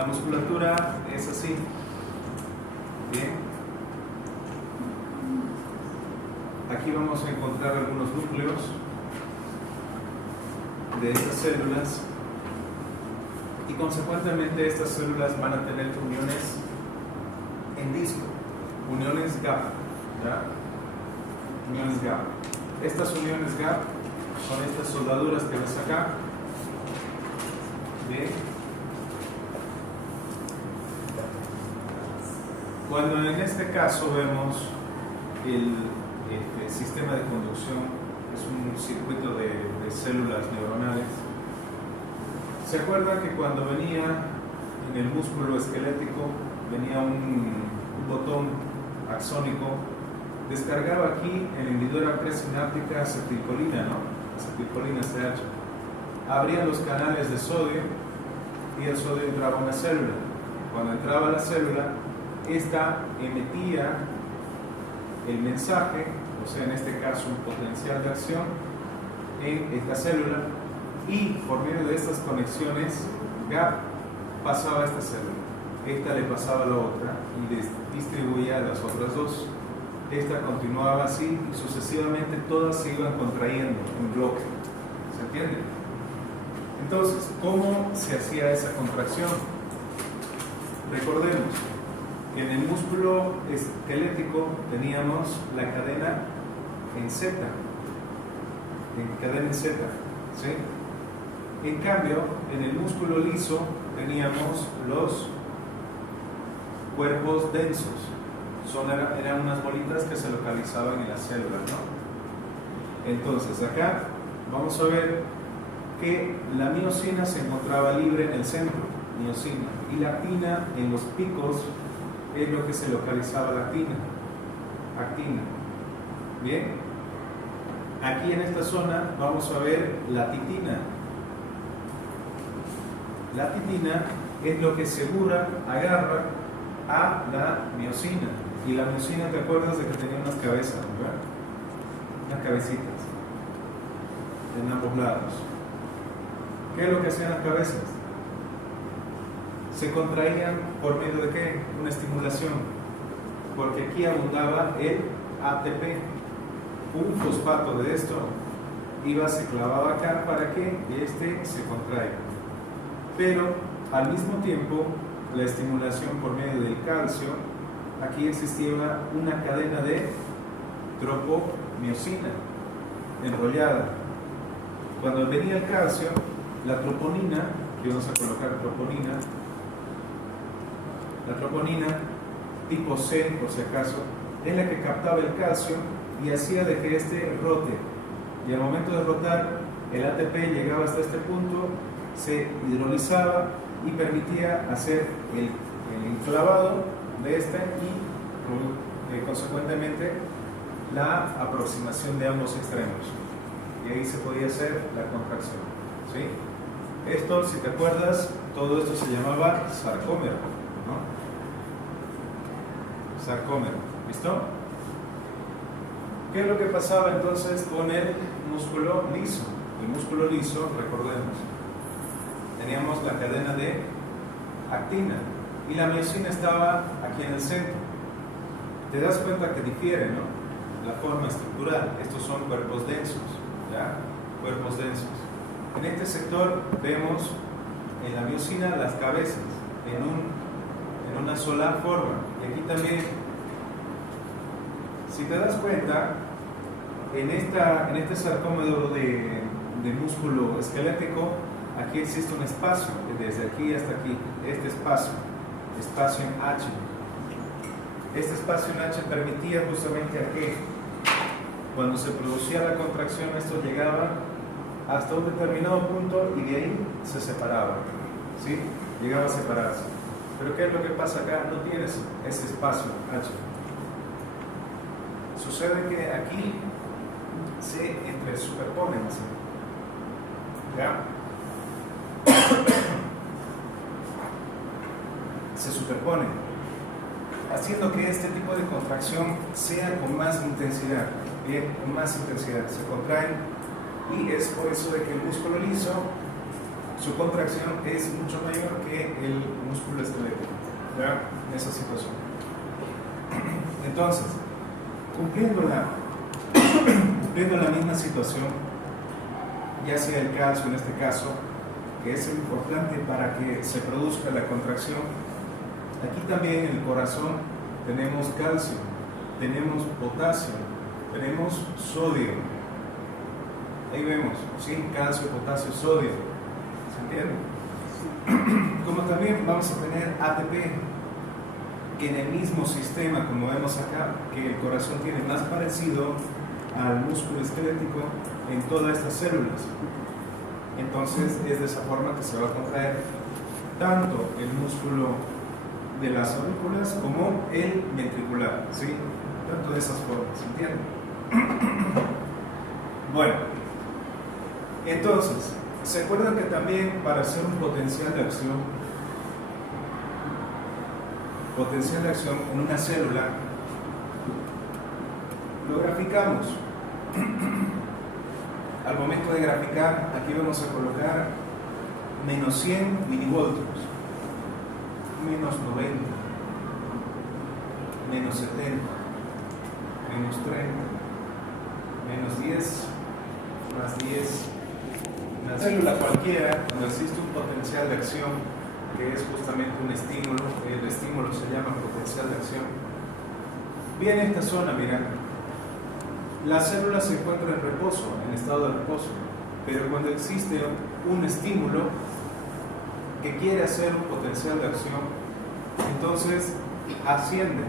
La musculatura es así. Bien. Aquí vamos a encontrar algunos núcleos de estas células y consecuentemente estas células van a tener uniones en disco, uniones gap, ¿ya? Uniones gap. Estas uniones gap son estas soldaduras que ves acá. Bien. Cuando en este caso vemos el sistema de conducción, es un circuito de células neuronales. ¿Se acuerdan que cuando venía en el músculo esquelético, venía un botón axónico, descargaba aquí en la hendidura presináptica acetilcolina, ¿no? Acetilcolina CH. Abría los canales de sodio y el sodio entraba a una célula. Cuando entraba a la célula, esta emitía el mensaje, o sea, en este caso un potencial de acción en esta célula, y por medio de estas conexiones gap pasaba a esta célula, esta le pasaba a la otra y les distribuía a las otras dos. Esta continuaba así y sucesivamente todas se iban contrayendo en bloque. ¿Se entiende? Entonces, ¿cómo se hacía esa contracción? Recordemos que en el músculo esquelético teníamos la cadena en Z, ¿sí? En cambio, en el músculo liso teníamos los cuerpos densos. Eran unas bolitas que se localizaban en las células, ¿no? Entonces, acá vamos a ver que la miosina se encontraba libre en el centro, miosina, y la actina en los picos es lo que se localizaba la actina. Bien, aquí en esta zona vamos a ver la titina. La titina es lo que agarra a la miosina. Y la miosina, ¿te acuerdas de que tenía unas cabezas, ¿verdad? Unas cabecitas en ambos lados. ¿Qué es lo que hacían las cabezas? Se contraían por medio de ¿qué? Una estimulación, porque aquí abundaba el ATP. Un fosfato de esto se clavaba acá para que este se contraiga. Pero al mismo tiempo, la estimulación por medio del calcio, aquí existía una cadena de tropomiosina enrollada. Cuando venía el calcio, la troponina, que vamos a colocar troponina, la troponina tipo C, por si acaso, es la que captaba el calcio y hacía de que este rote. Y al momento de rotar, el ATP llegaba hasta este punto, se hidrolizaba y permitía hacer el enclavado de este y consecuentemente la aproximación de ambos extremos. Y ahí se podía hacer la contracción, ¿sí? Esto, si te acuerdas, todo esto se llamaba sarcómero, ¿no? Sarcómero, ¿listo? ¿Qué es lo que pasaba entonces con el músculo liso? El músculo liso, recordemos, teníamos la cadena de actina y la miosina estaba aquí en el centro. Te das cuenta que difiere, ¿no? La forma estructural. Estos son cuerpos densos, ¿ya? Cuerpos densos. En este sector vemos en la miosina las cabezas en una sola forma. Y aquí también, si te das cuenta, en este sarcómero de músculo esquelético, aquí existe un espacio, desde aquí hasta aquí, este espacio en H. Este espacio en H permitía justamente a que cuando se producía la contracción, esto llegaba hasta un determinado punto y de ahí se separaba, ¿sí? Llegaba a separarse. Pero ¿qué es lo que pasa acá? No tienes ese espacio H. Sucede que aquí se superponen así, ¿ya? Se superponen, haciendo que este tipo de contracción sea con más intensidad, bien, con más intensidad, se contraen, y es por eso de que el músculo liso, su contracción es mucho mayor que el músculo ¿ya? En esa situación. Entonces, cumpliendo la misma situación, ya sea el calcio en este caso, que es importante para que se produzca la contracción, aquí también en el corazón tenemos calcio, tenemos potasio, tenemos sodio. Ahí vemos, ¿sí? Calcio, potasio, sodio. ¿Se entiende? Como también vamos a tener ATP, que en el mismo sistema, como vemos acá, que el corazón tiene más parecido al músculo esquelético en todas estas células. Entonces es de esa forma que se va a contraer tanto el músculo de las aurículas como el ventricular, ¿sí? Tanto de esas formas, ¿se entiende? Bueno, entonces, ¿se acuerdan que también para hacer un potencial de acción en una célula, lo graficamos? Al momento de graficar, aquí vamos a colocar menos 100 milivoltios, menos 90, menos 70, menos 30, menos 10, más 10. En la célula cualquiera, cuando existe un potencial de acción, que es justamente un estímulo, el estímulo se llama potencial de acción. Viene esta zona, mira, la célula se encuentra en reposo, en estado de reposo, pero cuando existe un estímulo que quiere hacer un potencial de acción, entonces asciende.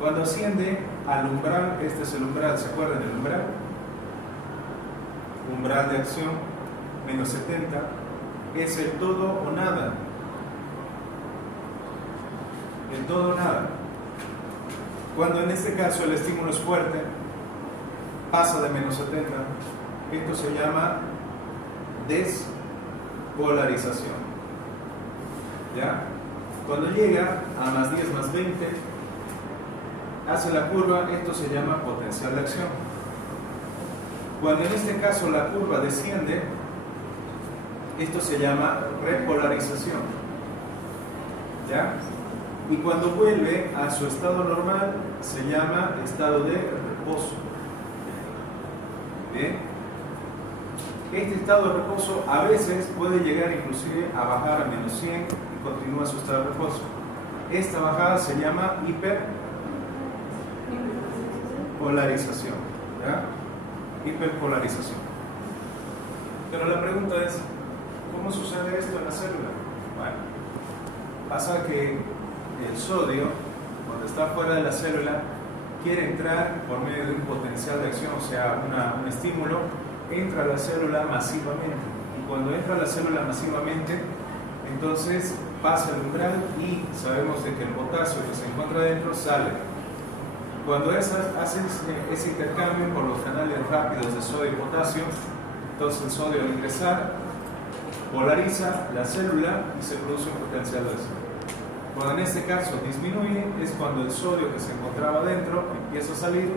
Cuando asciende al umbral, este es el umbral, ¿se acuerdan del umbral? Umbral de acción, menos 70, es el todo o nada. El todo o nada. Cuando en este caso el estímulo es fuerte, pasa de menos 70, esto se llama despolarización. ¿Ya? Cuando llega a más 10 más 20, hace la curva, esto se llama potencial de acción. Cuando en este caso la curva desciende, esto se llama repolarización. ¿Ya? Y cuando vuelve a su estado normal, se llama estado de reposo. ¿Bien? Este estado de reposo a veces puede llegar inclusive a bajar a menos 100 y continúa su estado de reposo. Esta bajada se llama hiperpolarización. ¿Ya? Hiperpolarización. Pero la pregunta es, ¿cómo sucede esto en la célula? Bueno, pasa que el sodio, cuando está fuera de la célula, quiere entrar por medio de un potencial de acción, o sea, un estímulo, entra a la célula masivamente. Y cuando entra a la célula masivamente, entonces pasa el umbral y sabemos de que el potasio que se encuentra dentro sale. Cuando hace ese intercambio por los canales rápidos de sodio y potasio, entonces el sodio al ingresar polariza la célula y se produce un potencial de acción. Cuando en este caso disminuye, es cuando el sodio que se encontraba dentro empieza a salir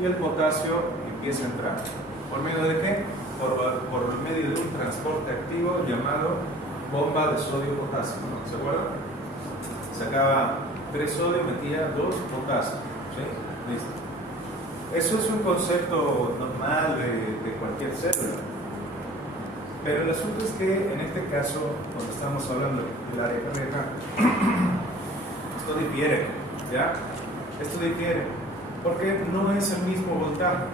y el potasio empieza a entrar. ¿Por medio de qué? Por medio de un transporte activo llamado bomba de sodio-potasio. ¿Se acuerdan? Sacaba 3 sodio, metía 2 potasio. ¿Sí? Listo. Eso es un concepto normal de cualquier célula. Pero el asunto es que en este caso, cuando estamos hablando del área cardíaca, esto difiere, ¿ya? Esto difiere, porque no es el mismo voltaje,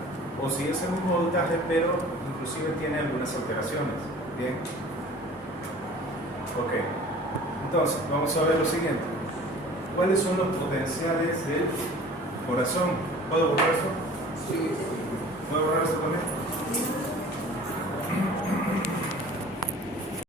o sí es el mismo voltaje, pero inclusive tiene algunas alteraciones, ¿bien? Ok, entonces, vamos a ver lo siguiente. ¿Cuáles son los potenciales del corazón? ¿Puedo borrar eso? Sí. ¿Puedo borrar eso también?